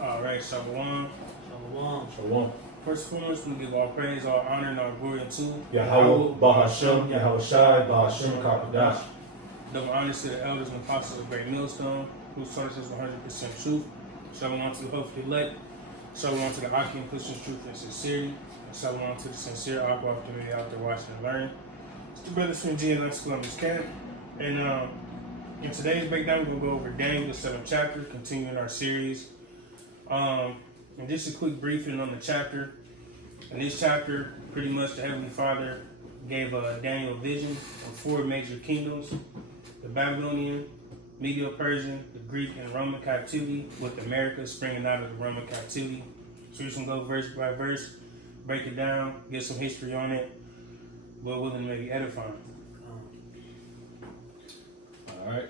Alright, Shalom. Shalom. First and foremost, we give all praise, all honor, and all glory unto Yahweh, Bahashem, Yahweh Shai, Bahashem, Kakadash. Double honors to the elders and apostles of Great Millstone, who taught us 100% truth. Shalom to the hopefully elect. Shalom to the Aki and Christians, truth and sincerity. And shalom to the sincere Aqua opportunity out there watching and learning. It's the brothers from G and Lex Columbus Camp. And in today's breakdown, we're going to go over Daniel, the 7th chapter, continuing our series. And just a quick briefing on the chapter. In this chapter, pretty much the Heavenly Father gave Daniel a vision of 4 major kingdoms: the Babylonian, Medo-Persian, the Greek, and Roman captivity, with America springing out of the Roman captivity. So we're just going to go verse by verse, break it down, get some history on it, but willing to maybe edify. All right.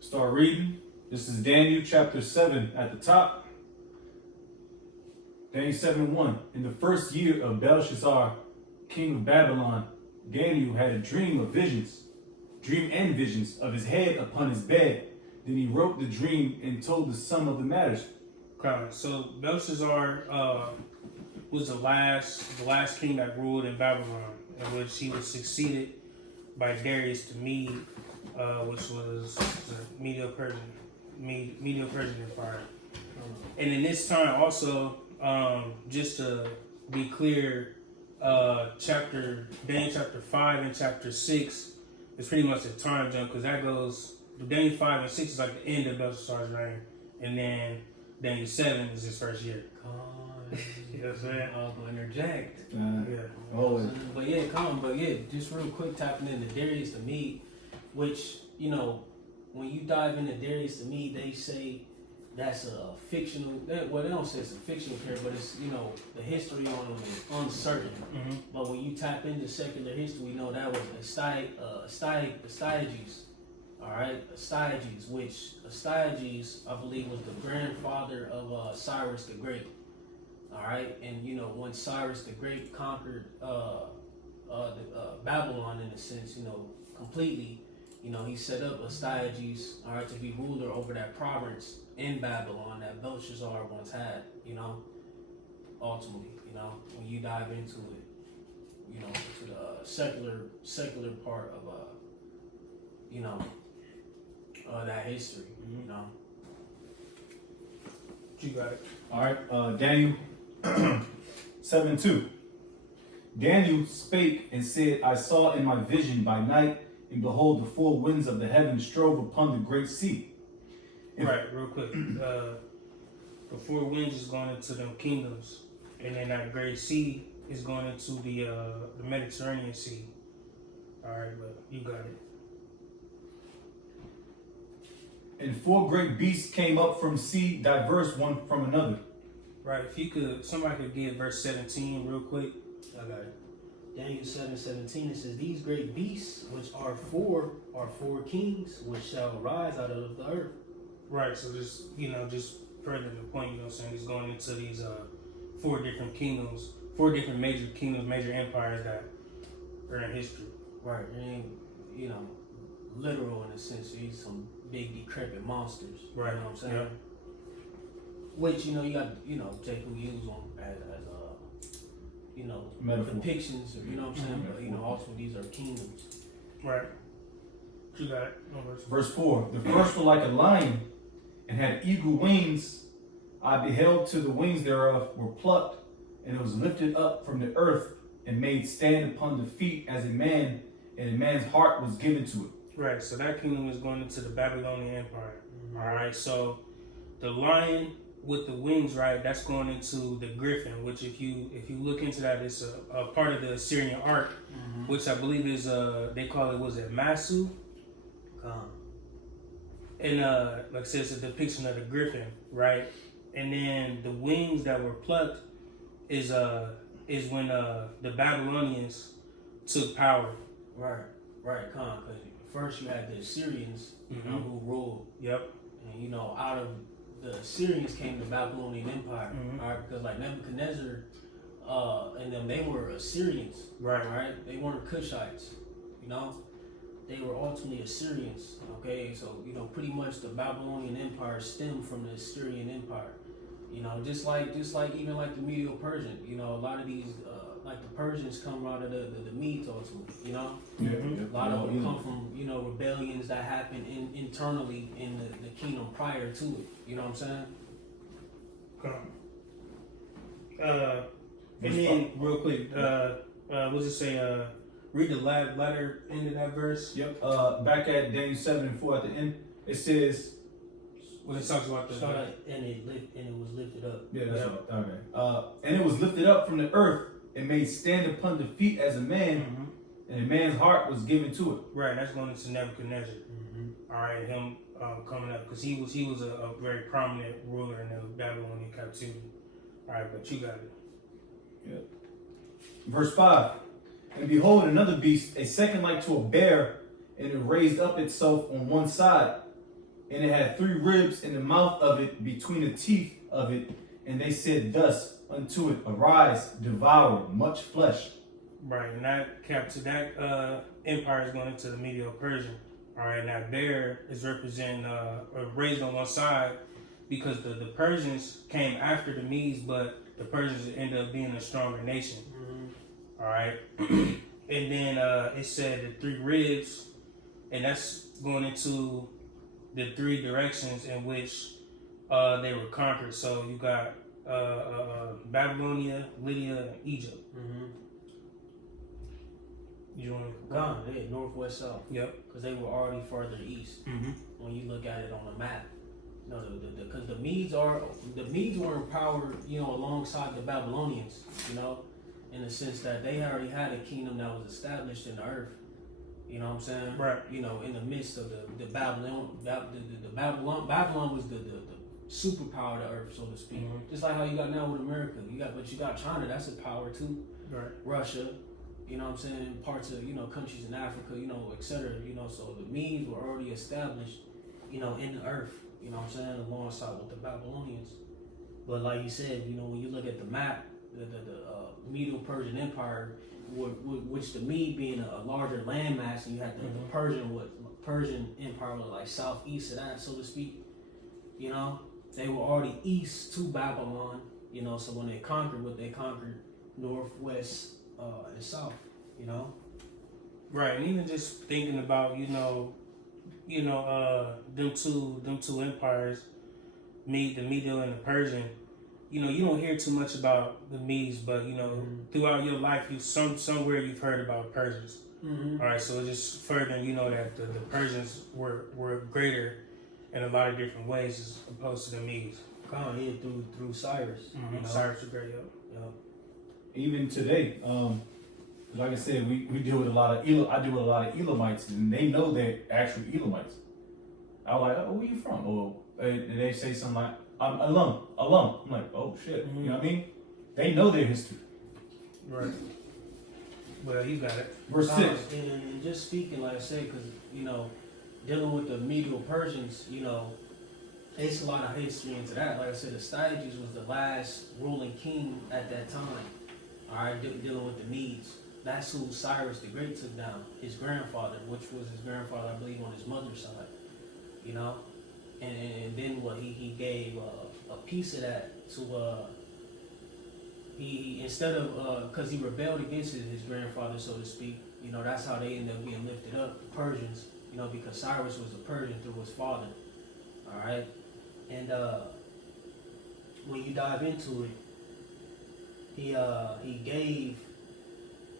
Start reading. This is Daniel chapter 7 at the top. Daniel 7:1. In the first year of Belshazzar, king of Babylon, Daniel had a dream and visions of his head upon his bed. Then he wrote the dream and told the sum of the matters. So Belshazzar was the last king that ruled in Babylon, in which he was succeeded by Darius the Mede, which was the Medo-Persian Empire. And in this time also, just to be clear, Daniel chapter 5 and chapter 6 is pretty much a time jump, because that goes, Daniel 5 and 6 is like the end of Belshazzar's reign, and then Daniel 7 is his first year. You know what I'm saying? I was going to interject. Yeah. Always. But just real quick, tapping into Darius the Mede, which, when you dive into Darius the Mede, they say that's a fictional, well, they don't say it's a fictional character, but it's, the history on him is uncertain. Mm-hmm. But when you tap into secular history, we know that was Astyages. All right, Astyages, which Astyages, I believe, was the grandfather of Cyrus the Great. All right, and when Cyrus the Great conquered Babylon, in a sense, completely, he set up Astyages, all right, to be ruler over that province in Babylon that Belshazzar once had. Ultimately, when you dive into it, to the secular part of that history, You got it. All right. Daniel 7:2. Daniel spake and said, I saw in my vision by night, and behold, the 4 winds of the heaven strove upon the great sea. Right, real quick. The 4 winds is going into them kingdoms, and then that great sea is going into the Mediterranean Sea. All right, but you got it. And 4 great beasts came up from sea, diverse one from another. Right, somebody could get verse 17 real quick. I got it. Daniel 7:17, it says, these great beasts, which are four kings, which shall arise out of the earth. Right, so just further the point, he's going into these 4 different kingdoms, 4 different major kingdoms, major empires that are in history. Right, and literal in a sense, these some big decrepit monsters. Right. You know what I'm saying? Yeah. Which, you got, Jacob use them as Metaphor. depictions, or, you know what I'm saying? But, ultimately these are kingdoms. Right. You got it. No verse. Verse 4. The first were like a lion, and had eagle wings. I beheld till the wings thereof were plucked, and it was lifted up from the earth, and made stand upon the feet as a man, and a man's heart was given to it. Right, so that kingdom is going into the Babylonian Empire. Mm-hmm. All right, so the lion with the wings, right, that's going into the griffin, which if you look into that, it's a part of the Assyrian ark, mm-hmm. which I believe is they call it, was it Masu? And like I said, it's a depiction of the griffin, right? And then the wings that were plucked is when the Babylonians took power. Right, because first you had the Assyrians, mm-hmm. Who ruled. Yep. And out of the Assyrians came the Babylonian Empire. Mm-hmm. All right, because like Nebuchadnezzar and them, they were Assyrians. Right. Right. They weren't Cushites. they were ultimately Assyrians. Okay, so pretty much the Babylonian Empire stemmed from the Assyrian Empire. Just like even like the Medo Persian. A lot of these like the Persians come out of the Medes ultimately. Yeah, A lot of them come from rebellions that happened internally in the kingdom prior to it. You know what I'm saying? And then real quick, what's it say? Read the latter end of that verse. Yep. Back at Daniel 7:4 at the end, it says. When it talks about the and it was lifted up. Yeah, that's right. Okay. And it was lifted up from the earth and made stand upon the feet as a man, and a man's heart was given to it. Right. That's going into Nebuchadnezzar. All right, him coming up because he was a very prominent ruler in the Babylonian captivity. All right, but you got it. Yeah. Verse 5. And behold, another beast, a second like to a bear, and it raised up itself on one side. And it had 3 ribs in the mouth of it, between the teeth of it. And they said thus unto it, Arise, devour much flesh. Right, and that empire is going into the Medo Persian. All right, and that bear is representing raised on one side because the Persians came after the Medes, but the Persians ended up being a stronger nation. All right, and then it said the 3 ribs, and that's going into the 3 directions in which they were conquered. So you got Babylonia, Lydia, and Egypt. You want to gone? Yeah, northwest, south. Yep. Because they were already further east. When you look at it on the map, because the Medes were in power, alongside the Babylonians. In the sense that they already had a kingdom that was established in the earth. You know what I'm saying? Right. In the midst of the Babylon, Babylon was the superpower of the earth, so to speak. Just like how you got now with America. But you got China, that's a power too. Right. Russia, you know what I'm saying? Parts of, countries in Africa, etc. So the Medes were already established, in the earth, you know what I'm saying, alongside with the Babylonians. But like you said, when you look at the map, the Medo Persian Empire, which the Mede being a larger landmass, and you had the Persian Empire was like southeast of that, so to speak. They were already east to Babylon. So when they conquered, northwest and south. Right, and even just thinking about them two empires, the Medo and the Persian. You don't hear too much about the Medes, but throughout your life, somewhere you've heard about Persians. All right, so just furthering, that the Persians were greater in a lot of different ways as opposed to the Medes. Through Cyrus. Cyrus the Great. Yep. Even today, like I said, we deal with a lot of I deal with a lot of Elamites, and they know they're actual Elamites. I was like, oh, where you from? Or they say something like, I'm alum. I'm like, oh shit. You know what I mean? They know their history. Right. Well, you got it. Verse 6. And just speaking, like I said, because, dealing with the Medo Persians, it's a lot of history into that. Like I said, Astyages was the last ruling king at that time. All right, dealing with the Medes. That's who Cyrus the Great took down, his grandfather, which was his grandfather, I believe, on his mother's side. And then what he gave a piece of that to he instead of because he rebelled against his grandfather, so to speak. That's how they ended up being lifted up, the Persians. Because Cyrus was a Persian through his father. All right, and when you dive into it, he gave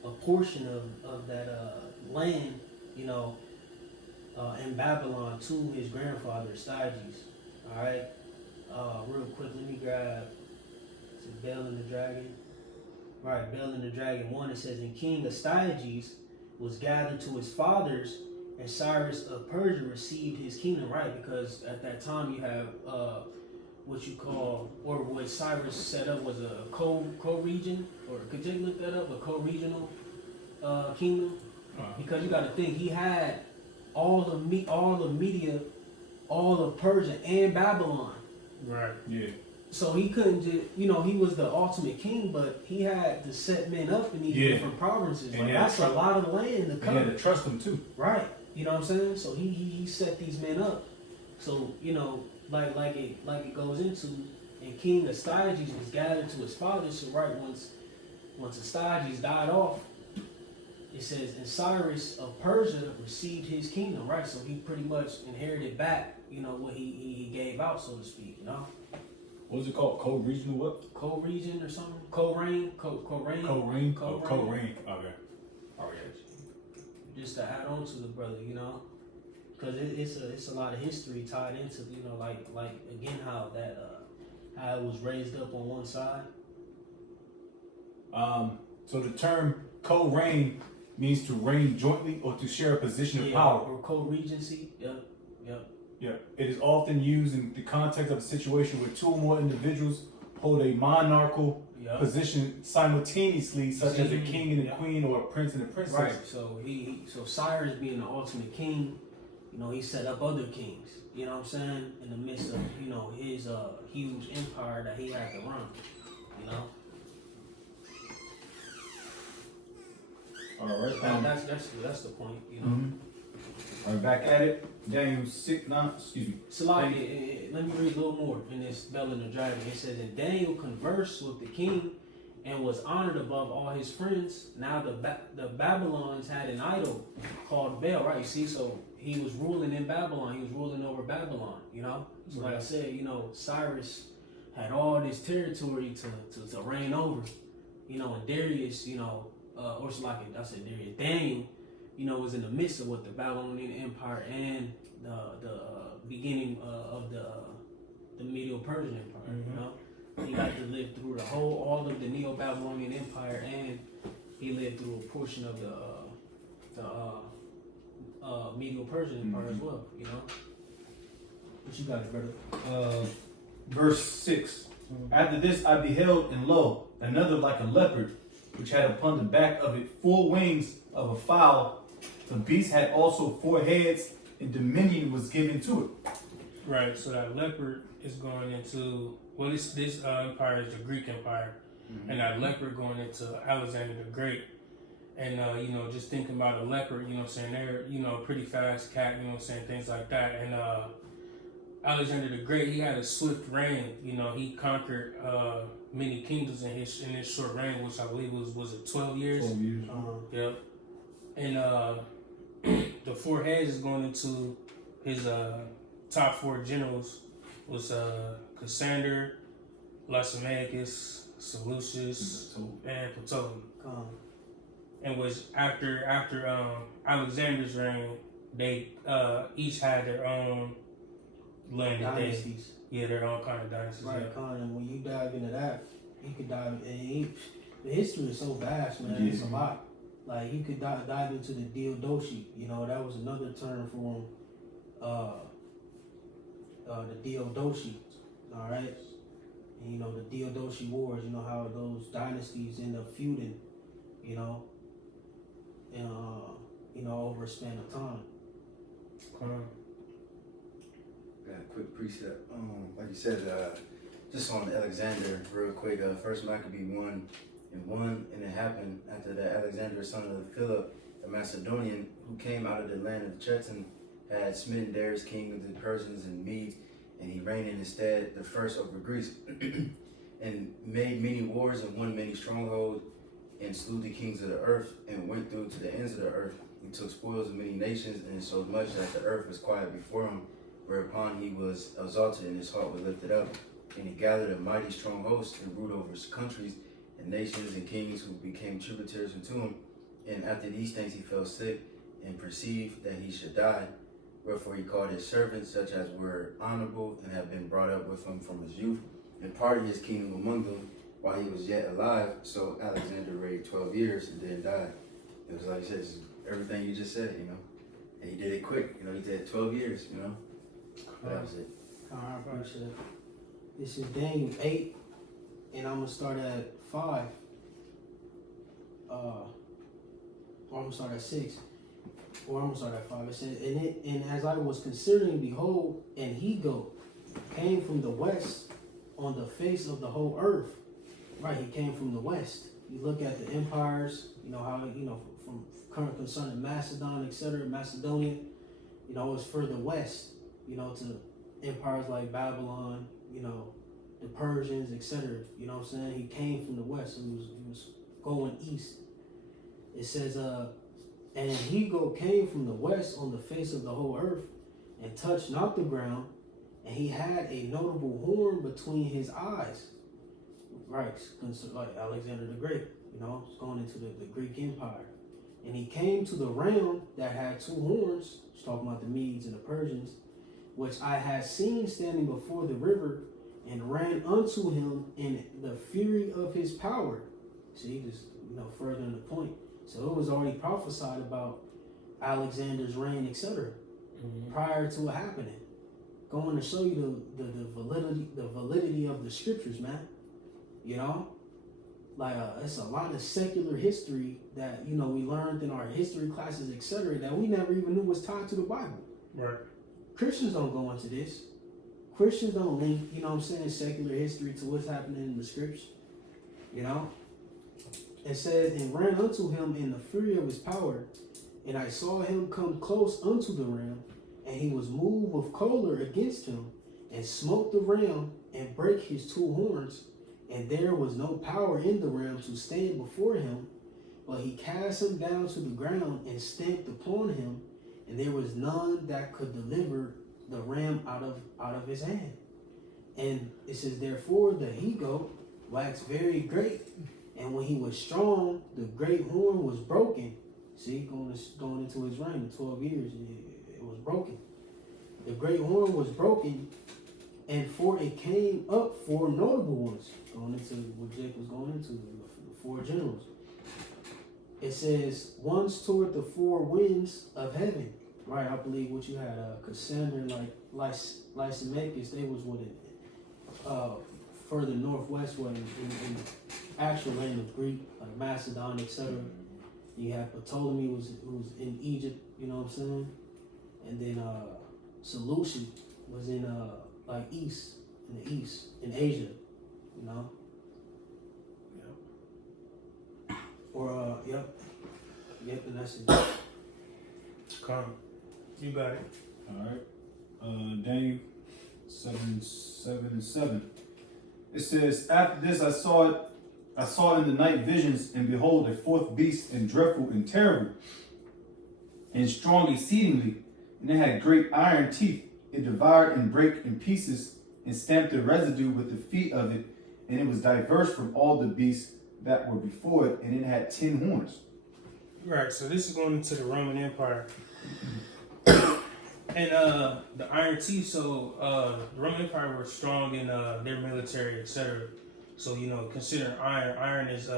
a portion of that land, in Babylon to his grandfather, Astyages. All right. Real quick, let me grab. Is it Bel and the Dragon? Right, Bel and the Dragon 1. It says, and King Astyages was gathered to his fathers, and Cyrus of Persia received his kingdom. Right, because at that time you have what you call, or what Cyrus set up was a co-region, or could you look that up? A co-regional kingdom. Because you got to think he had all of Media, all of Persia and Babylon. Right. Yeah. So he couldn't just, he was the ultimate king, but he had to set men up in these different provinces. And that's a lot of land to cover. He had to trust them too. Right. You know what I'm saying? So he set these men up. So, you know, like it goes into, and King Astyages was gathered to his fathers. So right once Astyages died off, it says, and Cyrus of Persia received his kingdom, right? So he pretty much inherited back, you know, what he gave out, so to speak, you know? What was it called? Co-regional what? Co-region or something? Co-reign? Co-reign? Co-reign? Co-reign. Co-reign. Okay. Oh, yes. Just to add on to the brother, you know? Because it's a lot of history tied into, you know, like again, how it was raised up on one side. So the term co-reign means to reign jointly or to share a position of power. Or co-regency. Yep. Yeah. It is often used in the context of a situation where two or more individuals hold a monarchical position simultaneously, such as a king and a queen or a prince and a princess. Right. So so Cyrus being the ultimate king, you know, he set up other kings. You know what I'm saying? In the midst of, you know, his huge empire that he had to run. You know. All right. That's the point. You know. Mm-hmm. All right, back at it. Daniel 6:9. Excuse me. So let me read a little more in this Bell and the Dragon. It says, and Daniel conversed with the king and was honored above all his friends. Now the Babylons had an idol called Bel, right? You see, so he was ruling in Babylon. He was ruling over Babylon, you know? So like I said, you know, Cyrus had all this territory to reign over, you know, and Darius, you know, Daniel, you know, was in the midst of what the Babylonian Empire and the beginning of the Medo-Persian Empire. You know, he got to live through all of the Neo-Babylonian Empire, and he lived through a portion of the Medo-Persian Empire as well. You know, what you got, brother? Verse 6. After this I beheld, and lo, another like a leopard, which had upon the back of it 4 wings of a fowl. The beast had also 4 heads, and dominion was given to it. Right, so that leopard is going into, well, this empire is the Greek Empire, and that leopard going into Alexander the Great. And, you know, just thinking about a leopard, you know what I'm saying, they're, you know, pretty fast cat, you know what I'm saying, things like that. And Alexander the Great, he had a swift reign, you know, he conquered many kingdoms in his short reign, which I believe was it 12 years? 12 years. Yep. And the 4 heads is going into his top 4 generals was Cassander, Lysimachus, Seleucus, and Ptolemy. And was after Alexander's reign, they each had their own land. Dynasties. Their own kind of dynasties. Right, and when you dive into that, you could dive in. The history is so vast, man. It's a lot. Like, you could dive into the Diadochi. You know, that was another term for the Diadochi. All right, and you know the Diadochi wars. You know how those dynasties end up feuding. You know, and you know, over a span of time. Got a quick precept. Like you said, just on Alexander, real quick. First Maccabee 1:1, and it happened after that Alexander, son of Philip, the Macedonian, who came out of the land of Chetan, had smitten Darius, king of the Persians and Medes, and he reigned in his stead, the first over Greece, and made many wars and won many strongholds, and slew the kings of the earth, and went through to the ends of the earth. He took spoils of many nations, and so much that the earth was quiet before him, whereupon he was exalted and his heart was lifted up. And he gathered a mighty strong host and ruled over countries and nations and kings who became tributaries unto him. And after these things he fell sick and perceived that he should die. Wherefore he called his servants, such as were honorable and had been brought up with him from his youth, and parted his kingdom among them while he was yet alive. So Alexander reigned 12 years and then died. It was like you said, it's everything you just said, you know. And he did it quick, you know, he did 12 years, you know. That was it. This is Daniel 8, and I'm gonna start at 5. Or I'm gonna start at 6. Or I'm gonna start at 5. It says, and as I was considering, behold, an he-goat came from the west on the face of the whole earth. Right, he came from the west. You look at the empires, you know how, you know, from current concerning Macedon, etc., Macedonia, you know, it was further west, you know, to empires like Babylon, you know, the Persians, etc. You know what I'm saying? He came from the west, so he was going east. It says, and he came from the west on the face of the whole earth, and touched not the ground, and he had a notable horn between his eyes. Right, like Alexander the Great, you know, it's going into the Greek Empire. And he came to the ram that had two horns, it's talking about the Medes and the Persians, which I had seen standing before the river, and ran unto him in the fury of his power. See, just, you know, further in the point. So it was already prophesied about Alexander's reign, etc., prior to it happening. Going to show you the validity of the scriptures, man. You know, like it's a lot of secular history that, you know, we learned in our history classes, etc., that we never even knew was tied to the Bible. Right. Christians don't go into this. Christians don't link, you know what I'm saying, secular history to what's happening in the scriptures. You know? It says, and ran unto him in the fury of his power, and I saw him come close unto the ram, and he was moved with choler against him, and smote the ram, and brake his two horns, and there was no power in the ram to stand before him, but he cast him down to the ground, and stamped upon him, and there was none that could deliver the ram out of his hand. And it says, therefore the he-goat waxed very great, and when he was strong, the great horn was broken. See, going into his reign, the 12 years, it was broken. The great horn was broken, and for it came up four notable ones, going into what Jake was going into, the four generals. It says, one's toward the four winds of heaven. Right, I believe what you had, Cassander and like Lysimachus, they was what it further northwest, what in actual land of Greek, like Macedon, etc. You had Ptolemy who was in Egypt, you know what I'm saying? And then Seleucus was in like in the east, in Asia, you know? Yep. Or yep, and that's it. Come. You got it. All right. Daniel 7:7. It says, after this I saw in the night visions, and behold, a fourth beast, and dreadful and terrible, and strong exceedingly, and it had great iron teeth. It devoured and brake in pieces, and stamped the residue with the feet of it, and it was diverse from all the beasts that were before it, and it had 10 horns. Right, so this is going into the Roman Empire. And the iron teeth, so the Roman Empire were strong in their military, etc. So, you know, considering iron is,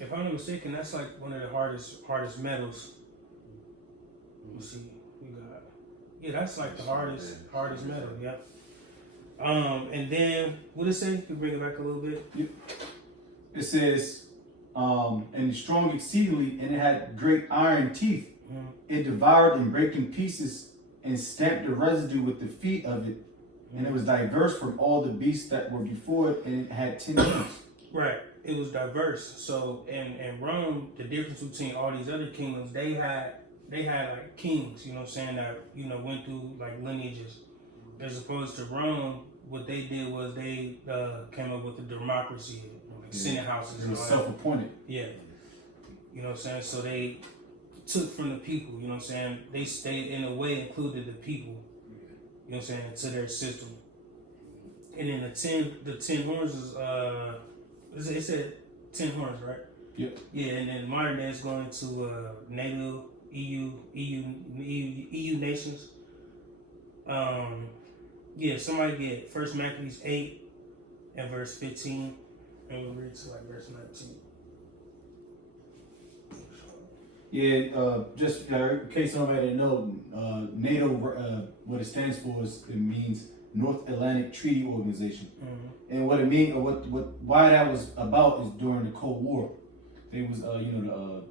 if I'm not mistaken, that's like one of the hardest metals. Let's see, we got, yeah, that's like the hardest metal, yep. And then, what did it say? You bring it back a little bit? Yep. It says, and strong exceedingly, and it had great iron teeth. Mm-hmm. It devoured and brake in pieces, and stamped the residue with the feet of it, and it was diverse from all the beasts that were before it, and it had 10 horns. Right, it was diverse. So in Rome, the difference between all these other kingdoms, they had like kings, you know what I'm saying, that, you know, went through like lineages. As opposed to Rome, what they did was they came up with a democracy, like senate houses. It was self-appointed. Yeah, you know what I'm saying. So they took from the people, you know what I'm saying? They stayed, in a way, included the people, you know what I'm saying, to their system. And then the 10 horns is, it said 10 horns, right? Yep. Yeah, and then modern day it's going into NATO, EU nations. Somebody get 1 Maccabees 8 and verse 15, and we'll read to like verse 19. Yeah, just in case somebody didn't know, NATO, what it stands for is, it means North Atlantic Treaty Organization. Mm-hmm. And what it means, why that was about is during the Cold War. They was, the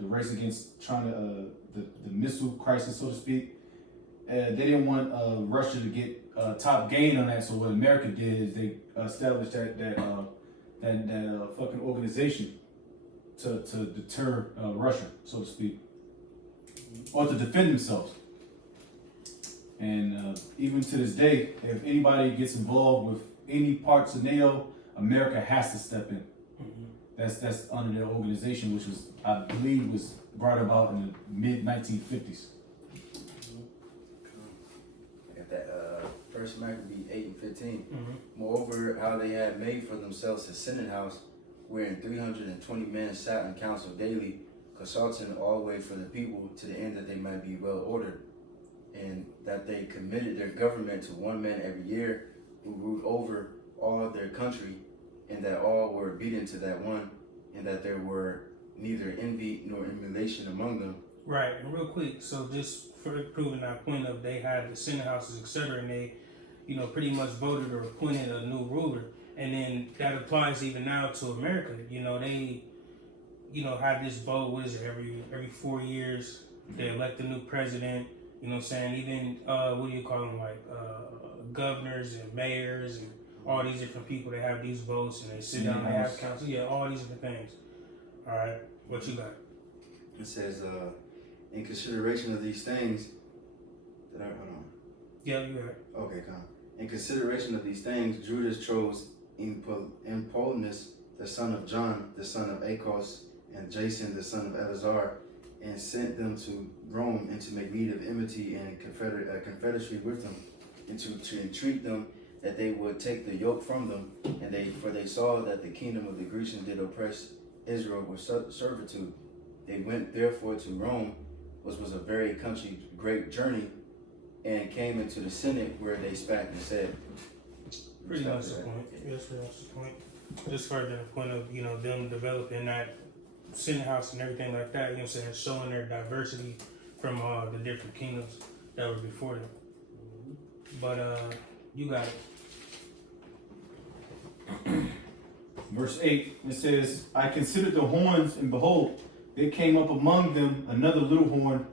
race against China, the missile crisis, so to speak. They didn't want Russia to get top gain on that. So what America did is they established that fucking organization to deter Russia, so to speak, or to defend themselves. And even to this day, if anybody gets involved with any parts of NATO, America has to step in. That's under their organization, which was, I believe, was brought about in the mid 1950s. I got that First Maccabee 8 and 15. Moreover, how they had made for themselves a senate house, wherein 320 men sat in council daily, consulting always for the people, to the end that they might be well ordered, and that they committed their government to one man every year, who ruled over all of their country, and that all were obedient to that one, and that there were neither envy nor emulation among them. Right, and real quick, so just for proving that point of they had the Senate houses, etc., and they, pretty much voted or appointed a new ruler, and then that applies even now to America. They, have this vote. What is it? Every 4 years they elect a new president. Even what do you call them, like governors and mayors and all these different people. They have these votes and they sit down. They have council. Yeah, all these different things. All right, what you got? It says, in consideration of these things, hold on. Yeah, you got it. Okay, come. In consideration of these things, Judas chose Empolnus, the son of John, the son of Achos, and Jason, the son of Eleazar, and sent them to Rome, and to make meet of enmity and confederacy with them, and to entreat them that they would take the yoke from them. And for they saw that the kingdom of the Grecians did oppress Israel with servitude. They went therefore to Rome, which was a very great journey, and came into the Senate, where they spat and said. Pretty much the point. Yes, pretty much the point. Just further the point of, them developing that Senate house and everything like that, showing their diversity from the different kingdoms that were before them. But you got it. Verse 8, it says, I considered the horns, and behold, there came up among them another little horn,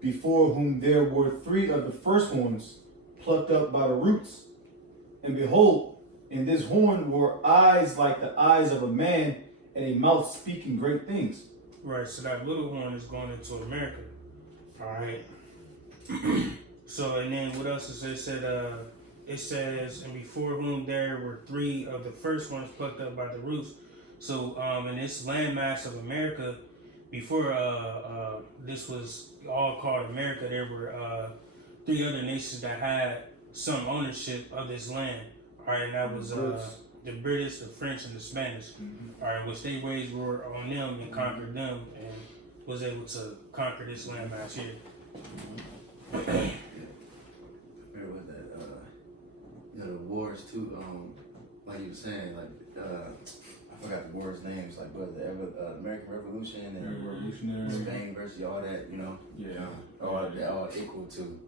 before whom there were 3 of the first horns plucked up by the roots. And behold, in this horn were eyes like the eyes of a man, and a mouth speaking great things. Right, so that little horn is going into America. All right. So, and then what else is it? It says, and before whom there were 3 of the first ones plucked up by the roots. So, in this landmass of America, before this was all called America, there were 3 other nations that had some ownership of this land. All right, and that was the British, the French, and the Spanish. All right, which they waged war on them and conquered them, and was able to conquer this landmass here. Remember with that, the wars too. Like you were saying, I forgot the wars' names, like the American Revolution and Revolutionary, Spain versus all that. All equal to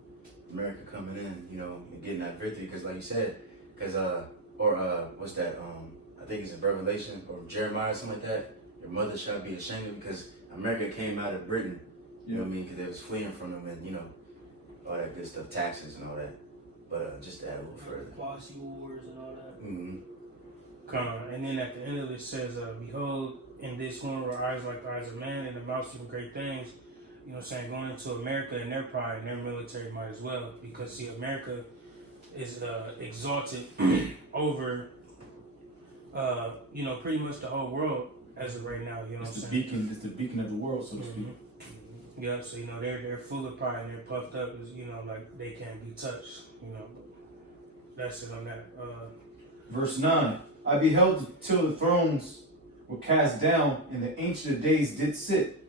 America coming in, and getting that victory. Because, like you said, what's that? I think it's in Revelation or Jeremiah or something like that. Your mother shall be ashamed of, because America came out of Britain. You know what I mean? Because they was fleeing from them, and all that good stuff, taxes and all that. But just to add a little further, Quasi wars and all that. And then at the end of it says, behold, in this horn were eyes like the eyes of man, and the mouth speaking great things. Going into America and their pride and their military might as well. Because, see, America is exalted over, pretty much the whole world as of right now. It's the beacon of the world, so to speak. Yeah, so they're full of pride and they're puffed up, as like they can't be touched. That's it on that. Verse 9, I beheld till the thrones were cast down, and the Ancient of Days did sit,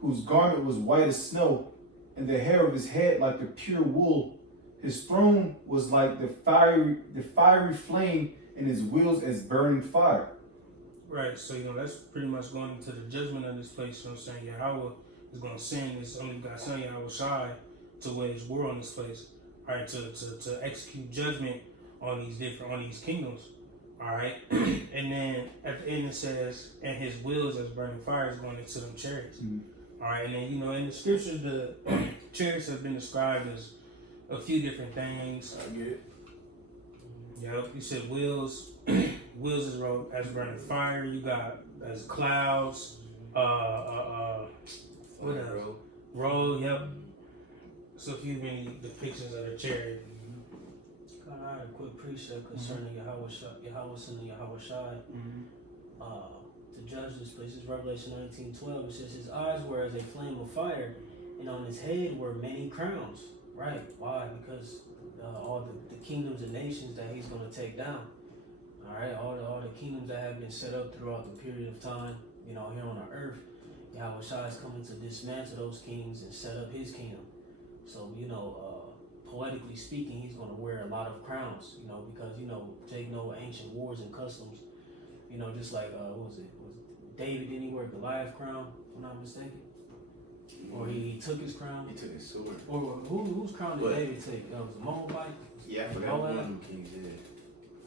whose garment was white as snow, and the hair of his head like the pure wool. His throne was like the fiery flame, and his wheels as burning fire. Right, so that's pretty much going into the judgment of this place. Yahweh is going to send his only God son, Yahweh Shai, to wage war on this place. All right, to execute judgment on these kingdoms. All right, and then at the end it says, and his wheels as burning fire is going into them chariots. All right, and then in the scriptures the chariots have been described as a few different things. I get it. Yep, you said wheels. Wheels is as burning fire. You got as clouds. what else? Roll, yep. So if you have any depictions of the chariot. God, I had a quick precept concerning Yahweh and Yahweh Shai. To judge this place, is Revelation 19:12. It says his eyes were as a flame of fire, and on his head were many crowns. Right? Why? Because all the kingdoms and nations that he's going to take down. All right, all the kingdoms that have been set up throughout the period of time, here on the earth, Yahweh Shai is coming to dismantle those kings and set up his kingdom. So, poetically speaking, he's going to wear a lot of crowns, because, take no ancient wars and customs, just like, what was David, didn't he wear Goliath crown, if I'm not mistaken? Or he took his crown? He took his sword. Or whose crown did David take? That was a Moabite? Yeah, I forgot one of them kings did.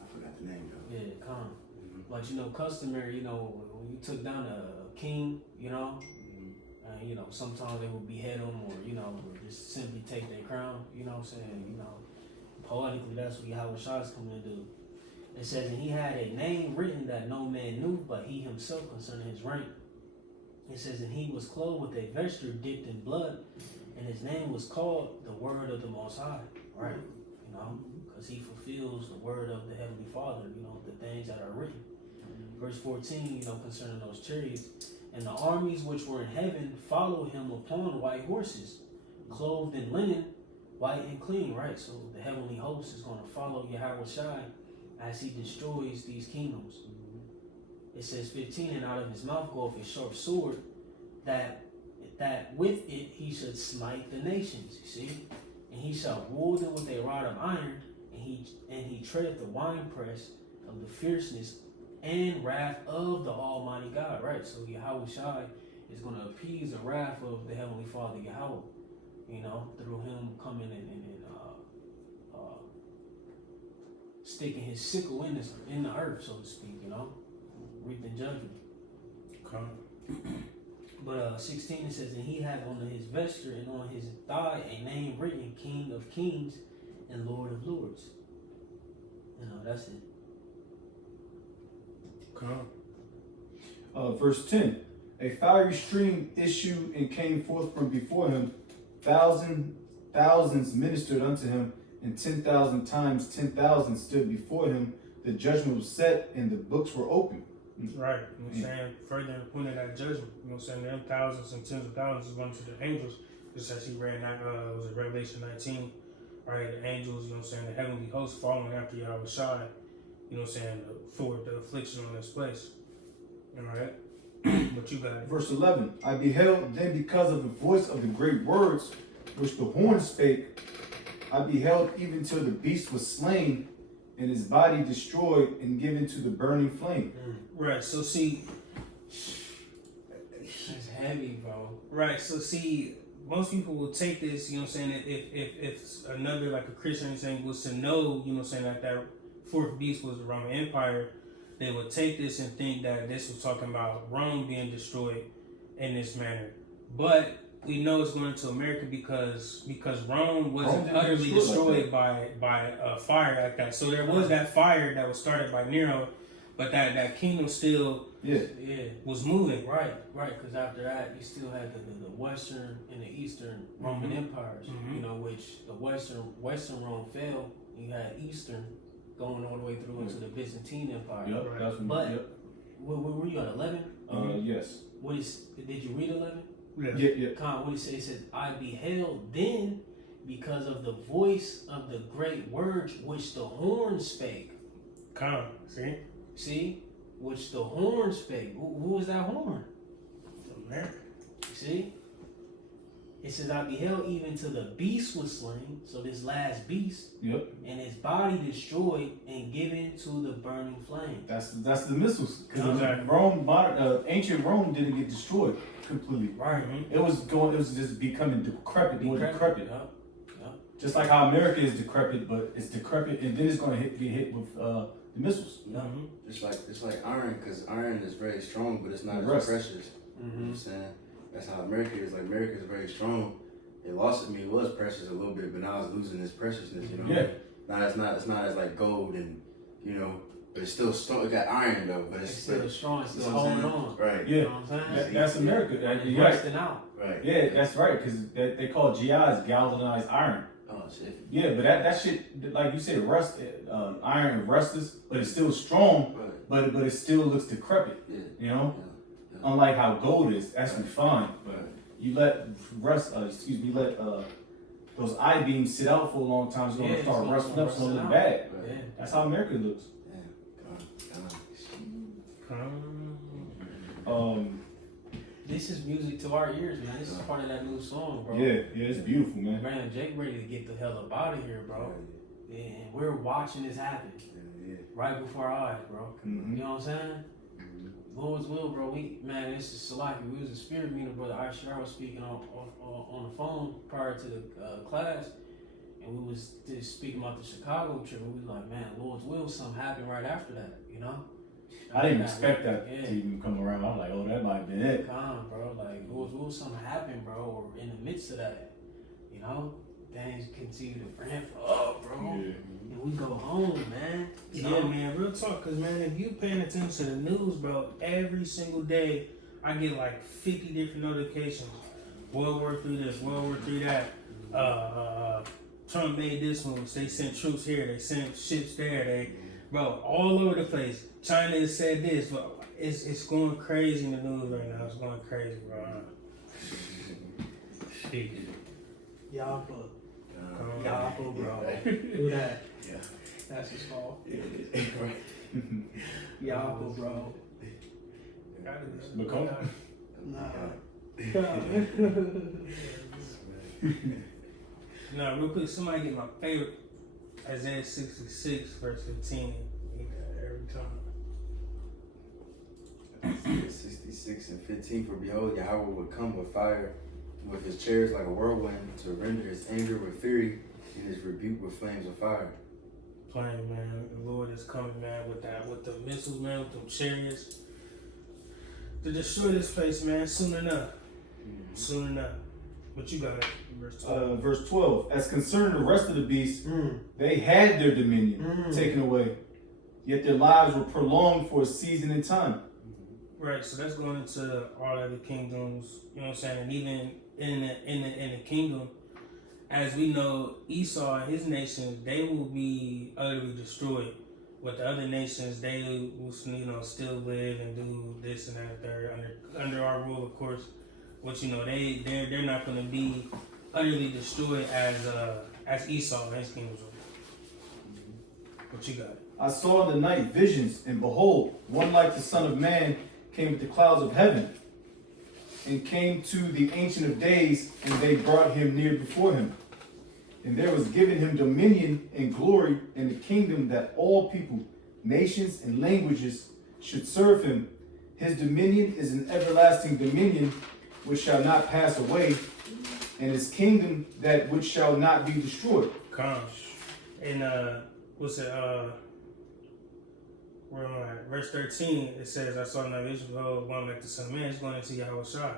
I forgot the name though. Yeah, Khan. But, customary, when you took down a king, and, sometimes they would behead him or, or just simply take their crown, you know what I'm saying? Poetically, that's what Yahweh Shai is coming to do. It says, and he had a name written that no man knew but he himself concerning his rank. It says, and he was clothed with a vesture dipped in blood, and his name was called the Word of the Most High, right? Because he fulfills the word of the Heavenly Father, the things that are written. Verse 14, concerning those chariots, and the armies which were in heaven followed him upon white horses, clothed in linen, white and clean, right? So the heavenly host is going to follow Yahweh Shai as he destroys these kingdoms. It says 15, and out of his mouth goeth a sharp sword, that with it he should smite the nations, you see? And he shall rule them with a rod of iron, and he treadeth the winepress of the fierceness and wrath of the Almighty God, right? So Yahweh Shai is going to appease the wrath of the Heavenly Father Yahweh, through him coming and sticking his sickle in the earth, so to speak, reaping judgment. Okay. But 16 it says, and he had on his vesture and on his thigh a name written, King of Kings and Lord of Lords. That's it. Okay. Verse 10. A fiery stream issued and came forth from before him. Thousands ministered unto him, and 10,000 times 10,000 stood before him. The judgment was set, and the books were opened. Right. Saying further in the point of that judgment, saying them thousands and tens of thousands is going to the angels, just as he read that was it Revelation 19, right? The angels, the heavenly host following after Yahweh Shai, for the affliction on this place. All right. But you got it. Verse 11. I beheld then because of the voice of the great words which the horn spake, I beheld even till the beast was slain, and his body destroyed and given to the burning flame. Right. So see, It's heavy, bro. right. So see, most people will take this, if another like a Christian saying was to know, that fourth beast was the Roman Empire, they would take this and think that this was talking about Rome being destroyed in this manner. But we know it's going to America because Rome wasn't utterly destroyed by fire like that. So there was that fire that was started by Nero, but that kingdom still was moving. Right. Because after that, you still had the Western and the Eastern Roman empires. Which the Western Rome fell. You had Eastern going all the way through into the Byzantine Empire. Yep, that's where were you at 11? Yes. Did you read 11? Yeah. What it said? It said, I beheld then because of the voice of the great words which the horn spake. See? Which the horn spake. Who was that horn? America. See? It says, I beheld even till the beast was slain, so this last beast, and his body destroyed and given to the burning flame. That's the missiles. Because Exactly. ancient Rome didn't get destroyed completely. Right. It was just becoming decrepit, more decrepit. Yep. Just like how America is decrepit, but it's decrepit, and then it's going to get hit with the missiles. It's like iron, because iron is very strong, but it's not as precious. You know what I'm saying? That's how America is. Like, America is very strong. It lost at me. It was precious a little bit, but now it's losing its preciousness. Yeah. Now it's not as like gold and but but it's still strong. It got iron though, but It's it's still strong, it's you still know what I'm holding saying? on. Right. You Yeah, know what I'm saying? that's America. It's You're right. rusting out. Right. Yeah, that's right, because they call GIs galvanized iron. Oh shit. Yeah, but that shit, like you said, iron rusts, but it's still strong, Right. but it still looks decrepit. Yeah. You know, Yeah. unlike how gold is, that's refined. But Right. you let those I beams sit out for a long time, it's gonna Yeah, start it's gonna rusting up, it's gonna look out. bad. Right. Yeah. That's how America looks. This is music to our ears, man. This is part of that new song, bro. Yeah, it's beautiful, man. Man, Jake ready to get the hell up out of here, bro. And we're watching this happen right before our eyes, bro. Mhm. You know what I'm saying? Lord's will, bro. This is Salaki. We was a spirit meeting, brother Aishar was speaking on the phone prior to the class, and we was just speaking about the Chicago trip. And we was like, man, Lord's will, something happened right after that, you know? I didn't expect that Yeah. to even come around. I was like, oh, that might have been it. Calm, bro. Like, Lord's will, something happened, bro. Or in the midst of that, you know, things continue to ramp up, bro. Yeah. And we go home, man. You Yeah, know? man, real talk. Cause man, if you paying attention to the news, bro, every single day I get like 50 different notifications. World War III this, World War III that. Trump made this one. They sent troops here. They sent ships there. Bro, all over the place. China has said this, but it's going crazy in the news right now. It's going crazy, bro. Shit. Y'all bro. Who that? Yeah. That's his fault. Right. Y'all bro. Become. Nah. Now, real quick, somebody get my favorite Isaiah 66, verse 15. Every time. 66 and 15. For behold, Yahweh would come with fire, with his chariots like a whirlwind, to render his anger with fury and his rebuke with flames of fire. Playing, man. The Lord is coming, man, with the missiles, man, with them chariots. To destroy this place, man, soon enough. Soon enough. But you got it. Verse 12. Verse 12. As concerning the rest of the beasts, they had their dominion taken away, yet their lives were prolonged for a season and time. Right, so that's going into all other kingdoms, you know what I'm saying? And even in the kingdom, as we know, Esau and his nations, they will be utterly destroyed. With the other nations, they will, still live and do this and that. They're under our rule, of course. But they're not going to be utterly destroyed as Esau and his kingdoms will. What you got? I saw in the night visions, and behold, one like the Son of Man came with the clouds of heaven, and came to the Ancient of Days, and they brought him near before him. And there was given him dominion and glory and a kingdom that all people, nations, and languages should serve him. His dominion is an everlasting dominion which shall not pass away, and his kingdom that which shall not be destroyed. Come. And where am I at? Verse 13, it says, I saw in that vision, behold, one like the Son of Man is going into Yahweh Shai.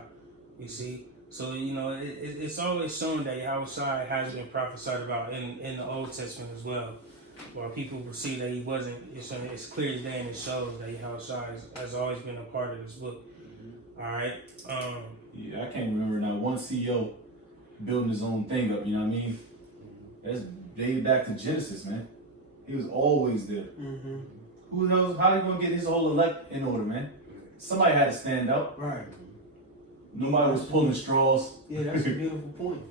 You see? So, it's always shown that Yahweh Shai has been prophesied about in the Old Testament as well. While people will see that he wasn't, it's clear as day, and it shows that Yahweh Shai has always been a part of this book. All right? Yeah, I can't remember now one CEO building his own thing up, you know what I mean? That's dated back to Genesis, man. He was always there. Mm-hmm. Who knows how you gonna get his whole elect in order, man? Somebody had to stand up. Right. Nobody was pulling straws. Yeah, that's a beautiful point.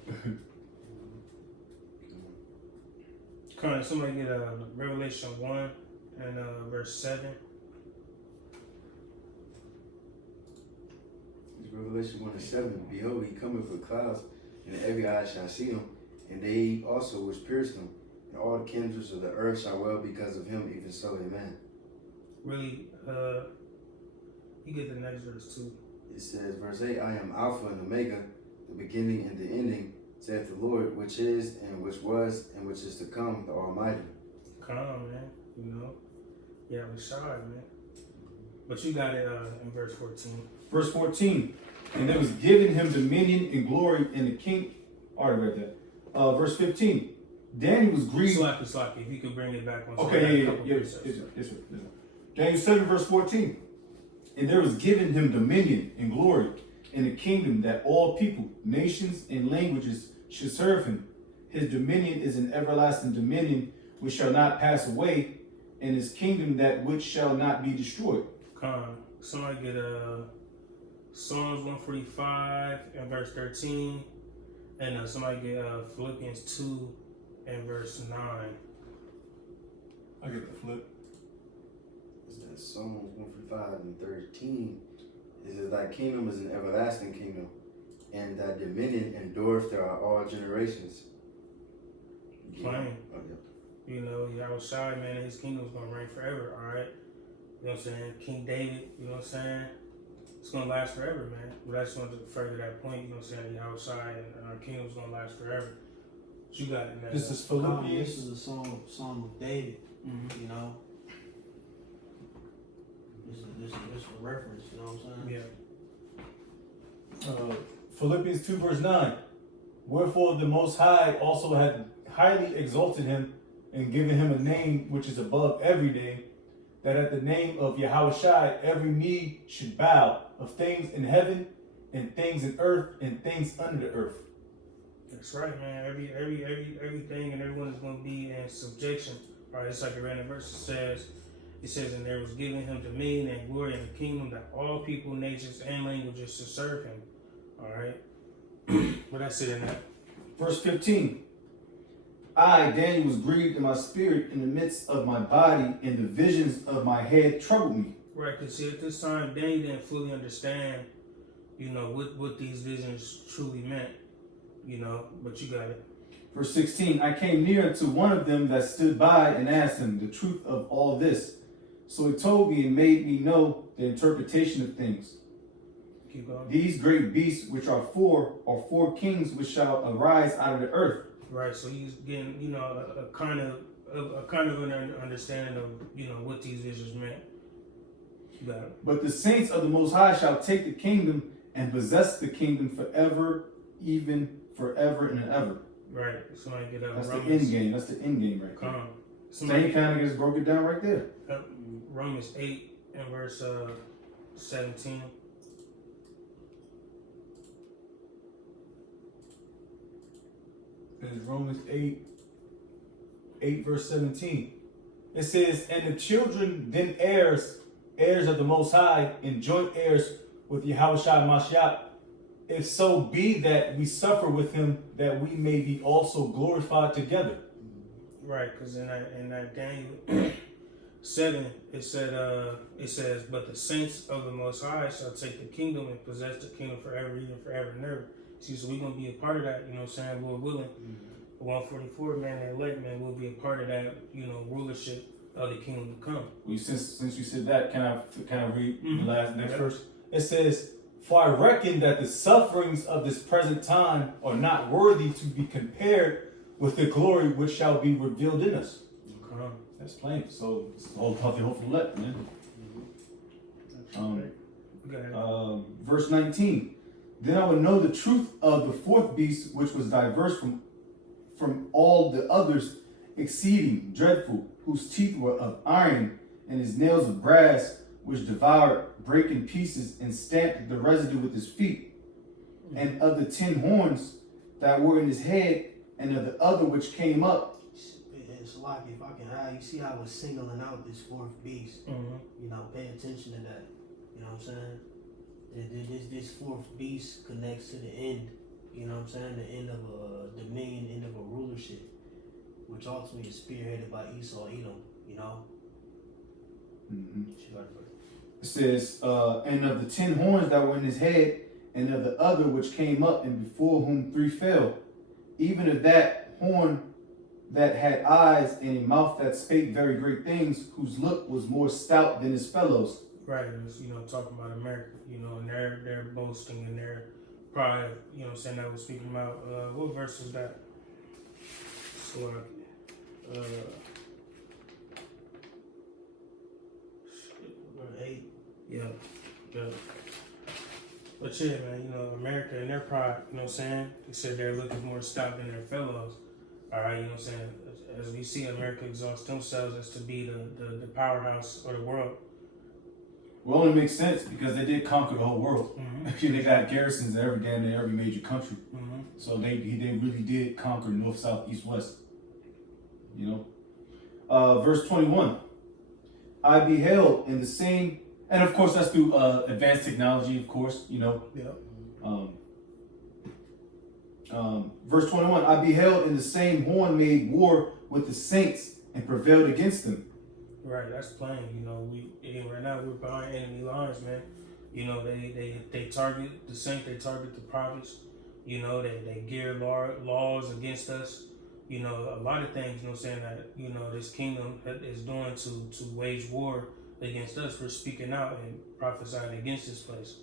Come on, somebody get Revelation 1 and verse 7. It's Revelation 1:7. Behold, he cometh with clouds, and every eye shall see him, and they also which pierced him, and all the kindreds of the earth shall well because of him, even so, amen. Really, you get the next verse too. It says, verse 8, I am Alpha and Omega, the beginning and the ending, saith the Lord, which is, and which was, and which is to come, the Almighty. Come on, man. Yeah, we shy, man. But you got it in verse 14. Verse 14. And there was given him dominion and glory and the king. Already read that. Verse 15. Daniel was grieved. Slacky. If you could bring it back on. Okay, yeah. Daniel 7 verse 14. And there was given him dominion and glory and a kingdom that all people, nations, and languages should serve him. His dominion is an everlasting dominion which shall not pass away, and his kingdom that which shall not be destroyed. Somebody get Psalms 145 and verse 13, and somebody get Philippians 2 and verse 9. I get the flip. It's that Psalms 145 and 13. It says, Thy kingdom is an everlasting kingdom, and thy dominion endureth throughout all generations. Plain. Oh, yeah. You know, Yahushua, man, his kingdom's gonna reign forever, alright? You know what I'm saying? King David, you know what I'm saying? It's gonna last forever, man. But I just wanted to further that point, you know what I'm saying? Yahushua and our kingdom's gonna last forever. What you got in that? This is This Philippians. is a Psalm of David. Mm-hmm. You know, this is a reference. You know what I'm saying? Yeah. Philippians 2 verse 9. Wherefore the Most High also hath highly exalted him and given him a name which is above every name, that at the name of Yahushua every knee should bow, of things in heaven and things in earth and things under the earth. That's right, man. Everything and everyone is gonna be in subjection. Right? It's like the random verse it says, and there was given him dominion and glory and a kingdom that all people, nations, and languages should serve him. Alright? But that's it in that. Verse 15. I, Daniel, was grieved in my spirit in the midst of my body, and the visions of my head troubled me. Right, because see, at this time, Daniel didn't fully understand, you know, what these visions truly meant, you know, but you got it. Verse 16, I came near unto one of them that stood by and asked him the truth of all this. So he told me and made me know the interpretation of things. Keep going. These great beasts, which are four kings which shall arise out of the earth. Right, so he's getting, you know, a kind of an understanding of, you know, what these visions meant. You got it. But the saints of the Most High shall take the kingdom and possess the kingdom forever, even forever and ever. Right, somebody get That's Romans. the end game. That's the end game right there. Same kind of gets broken down right there. Romans 8 and verse 17. It's Romans 8 verse 17. It says, and the children then heirs of the Most High, and joint heirs with Yahushua Mashiach, if so be that we suffer with him, that we may be also glorified together. Right, because in that Daniel 7, it says, but the saints of the Most High shall take the kingdom and possess the kingdom forever, even forever and ever. See, so we're going to be a part of that, you know what I'm saying, Lord willing. 144, man, the elect, man, will be a part of that, you know, rulership of the kingdom to come. Well, since you said that, can I read the next verse? It says, for I reckon that the sufferings of this present time are not worthy to be compared with the glory which shall be revealed in us. That's plain. So it's all about the hopeful elect, man. Verse 19. Then I would know the truth of the fourth beast, which was diverse from all the others, exceeding dreadful, whose teeth were of iron, and his nails of brass, which devoured, brake in pieces, and stamped the residue with his feet. And of the 10 horns that were in his head, and of the other which came up. It's like, if I can have, you see how I was singling out this fourth beast. You know, pay attention to that. You know what I'm saying? This fourth beast connects to the end. You know what I'm saying? The end of a dominion, end of a rulership, which ultimately is spearheaded by Esau, Edom. You know. It says, and of the 10 horns that were in his head, and of the other which came up, and before whom 3 fell, even of that horn that had eyes and a mouth that spake very great things, whose look was more stout than his fellows. Right, it was, you know, talking about America, you know, and their boasting and their pride, you know what I'm saying, that was speaking about, what verse is that? So, Verse 8. yeah. But yeah, man, you know, America and their pride, you know what I'm saying? They said their look is more stout than their fellows. All right, you know what I'm saying? as we see, America exalts themselves as to be the powerhouse of the world. Well, it only makes sense because they did conquer the whole world. Mm-hmm. They got garrisons in every major country. Mm-hmm. So they really did conquer north, south, east, west. You know, verse 21. I beheld in the same, and of course that's through advanced technology, of course. You know. Yep. Verse 21. I beheld in the same horn made war with the saints and prevailed against them. Right, that's plain. You know, right now we're behind enemy lines, man. You know, they target the saints, they target the prophets. You know, they gear laws against us. You know, a lot of things, you know what I'm saying, that, you know, this kingdom is doing to wage war against us. We're speaking out and prophesying against this place.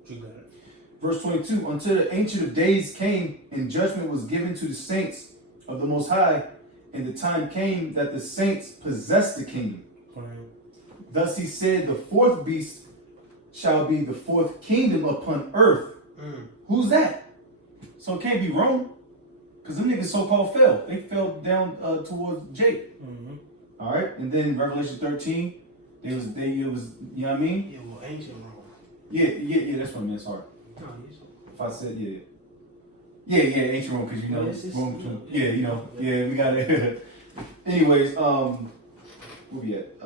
What you got? Verse 22. Until the Ancient of Days came and judgment was given to the saints of the Most High, and the time came that the saints possessed the kingdom. Thus he said, the fourth beast shall be the fourth kingdom upon earth. Who's that? So it can't be Rome, because them niggas so-called fell. They fell down towards Jake. Mm-hmm. All right, and then Revelation 13, it was you know what I mean? Yeah, well, ancient Rome. Yeah, that's what I meant. Sorry, No, if I said yeah, ancient Rome, because you know Rome. Yeah, you know, yeah, we got it. Anyways, where we at?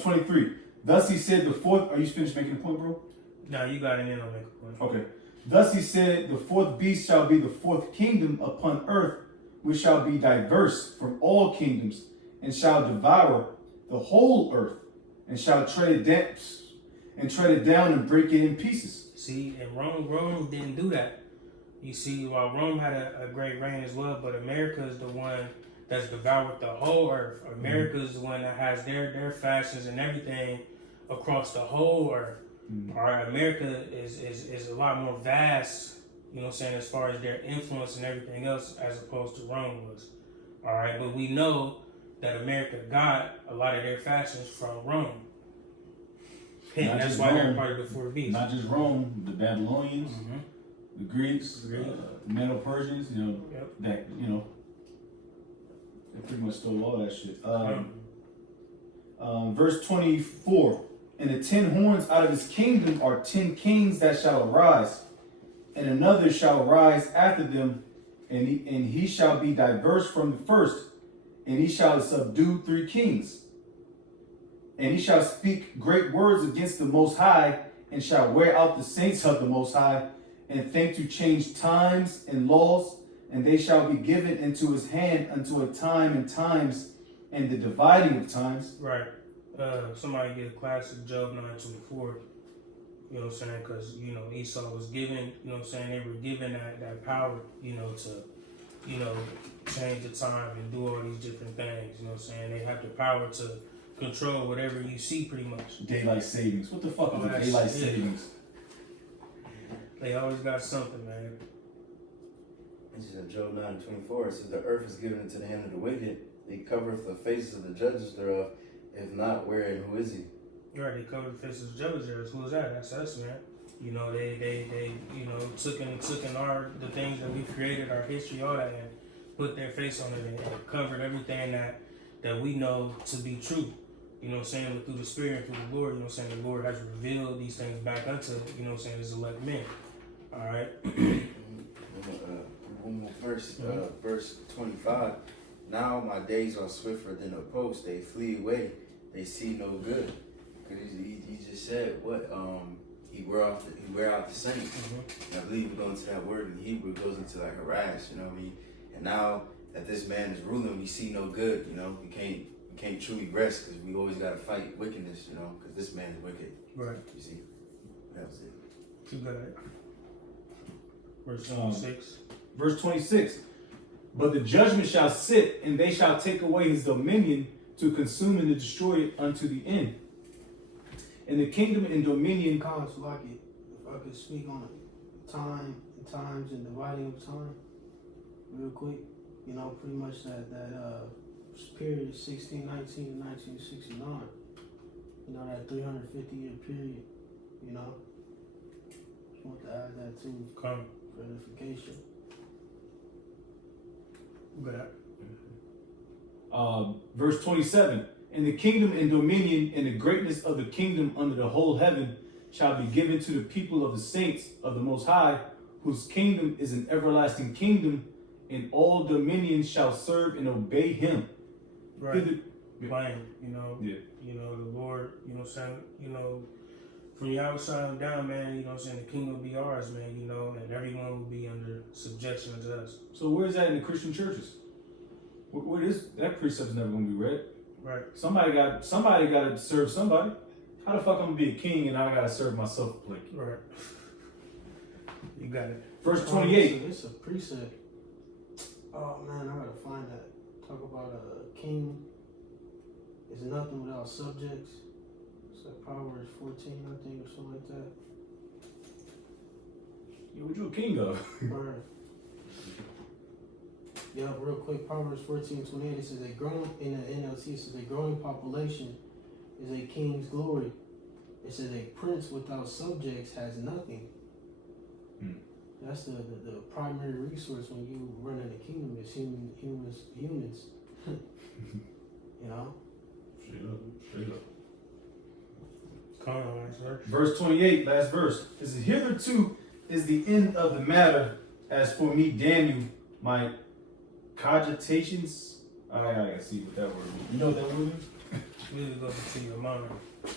23. Thus he said the fourth. Are you finished making a point, bro? No, you got it in on make a point. Okay. Thus he said, the fourth beast shall be the fourth kingdom upon earth, which shall be diverse from all kingdoms, and shall devour the whole earth, and shall tread it down and break it in pieces. See, and Rome didn't do that. You see, while Rome had a great reign as well, but America is the one that's devoured the whole earth. America is the one that has their fashions and everything across the whole earth. All right, America is a lot more vast, you know what I'm saying, as far as their influence and everything else, as opposed to Rome was. All right, but we know that America got a lot of their fashions from Rome. And that's why they're part of the four beasts. Not just Rome, the Babylonians, the Greeks, the Medo-Persians, you know, that, you know, they pretty much stole all that shit. Verse 24. And the 10 horns out of his kingdom are 10 kings that shall arise, and another shall rise after them, and he shall be diverse from the first, and he shall subdue 3 kings. And he shall speak great words against the Most High, and shall wear out the saints of the Most High, and think to change times and laws, and they shall be given into his hand unto a time and times, and the dividing of times. Right. Somebody get a classic Job 9:24. You know what I'm saying? Because, you know, Esau was given, you know what I'm saying, they were given that power, you know, to, you know, change the time and do all these different things. You know what I'm saying? They have the power to control whatever you see, pretty much. Daylight savings. What the fuck is a daylight savings? They always got something, man. This is Job 9:24. It says, the earth is given into the hand of the wicked. He covereth the faces of the judges thereof. If not, where and who is he? Right, they covered the faces of judges. Who's that? That's us, man. You know, they you know, took in the things that we created, our history, all that, and put their face on it and covered everything that we know to be true. You know what I'm saying? But through the Spirit, through the Lord, you know what I'm saying? The Lord has revealed these things back unto, you know what I'm saying, his elect men. All right? One more verse, verse 25. Now my days are swifter than a post. They flee away. They see no good. Because he just said, what? He wear out the saints. And I believe we go into that word in Hebrew, it goes into like harass, you know what I mean? And now that this man is ruling, we see no good, you know? We can't truly rest because we always got to fight wickedness, you know? Because this man is wicked. Right. You see? That was it. Too good. Verse 26. Verse 26. But the judgment shall sit, and they shall take away his dominion to consume and to destroy it unto the end. And the kingdom and dominion. Collins, like it, if I could speak on it, times and dividing of time, real quick. You know, pretty much that period 1619 to 1969. You know, that 350-year period. You know, just want to add that too. Come. For edification. Good. Verse 27. And the kingdom and dominion and the greatness of the kingdom under the whole heaven shall be given to the people of the saints of the Most High, whose kingdom is an everlasting kingdom, and all dominions shall serve and obey him. Right. Yeah. You know, the Lord, you know what I'm saying, you know, from your outside down, man, you know what I'm saying, the kingdom will be ours, man, you know, and everyone will be under subjection to us. So where's that in the Christian churches? Where is that precept's never gonna be read? Right. Somebody got to serve somebody. How the fuck I'm gonna be a king and I gotta serve myself a plate? Right. You got it. Verse 28. It's a precept. Oh man, I gotta find that. Talk about a king is nothing without subjects. It's like Proverbs 14, I think, or something like that. Yeah, what you a king of? Right. Yeah, real quick, Proverbs 14:28, it says a growing, in the NLT, it says a growing population is a king's glory. It says a prince without subjects has nothing. That's the primary resource when you run in a kingdom is humans. You know? Straight up. Come on, sir. Verse 28, last verse. It says, hitherto is the end of the matter. As for me, Daniel, my cogitations. I gotta see what that word means. You know what that word means? Really go to your mind.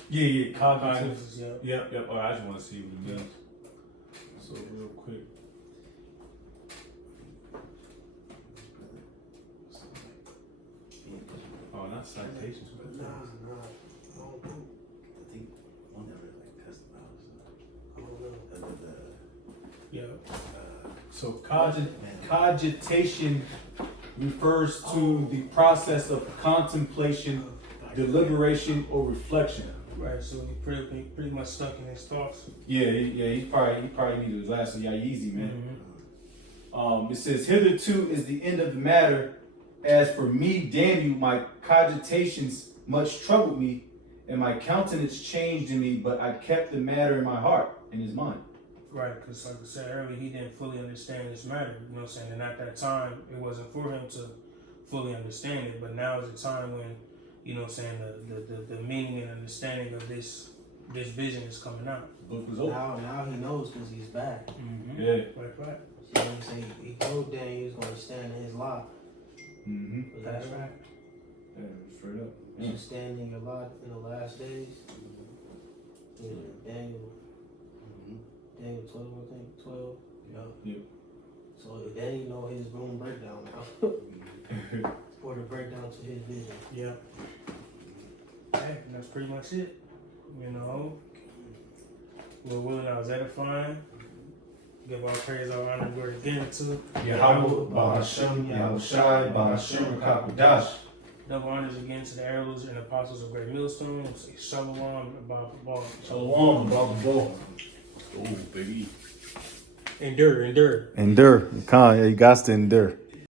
Yeah, Cognitions, Yep. Oh, I just want to see what it means. So real quick. Oh, not citations. Nah. I don't think. I think one that was like customized. I don't know. Yeah. So cogitation refers to the process of contemplation, deliberation, or reflection. Right, so he pretty much stuck in his thoughts. Yeah, he probably needed his glasses. Yeah, easy, man. Mm-hmm. It says, hitherto is the end of the matter. As for me, Daniel, my cogitations much troubled me, and my countenance changed in me, but I kept the matter in my heart, in his mind. Right, because like I said earlier, he didn't fully understand this matter, you know what I'm saying? And at that time, it wasn't for him to fully understand it, but now is the time when, you know what I'm saying, the meaning and understanding of this vision is coming out. The book was open. Now he knows because he's back. Mm-hmm. Yeah. Right. So he told Dan he was going to stand in his lot. Mm-hmm. Was that right? Yeah, straight up. You should stand in your lot in the last days. Yeah, Daniel 12, I think. 12. Yep. So then you know his room breakdown now. Or the breakdown to his vision. Yeah. Hey, and that's pretty much it. You know, we're willing, I was edifying. Give all praise, all honor, and glory again to Yahweh, Bahashem, Yahushai, Bahashem, Rakakudash. double honors again to the heralds and apostles of Great Millstone. We'll say Shalom and Abba. Shalom, Baba Bo. Oh, baby. Endure. Endure. You got to endure.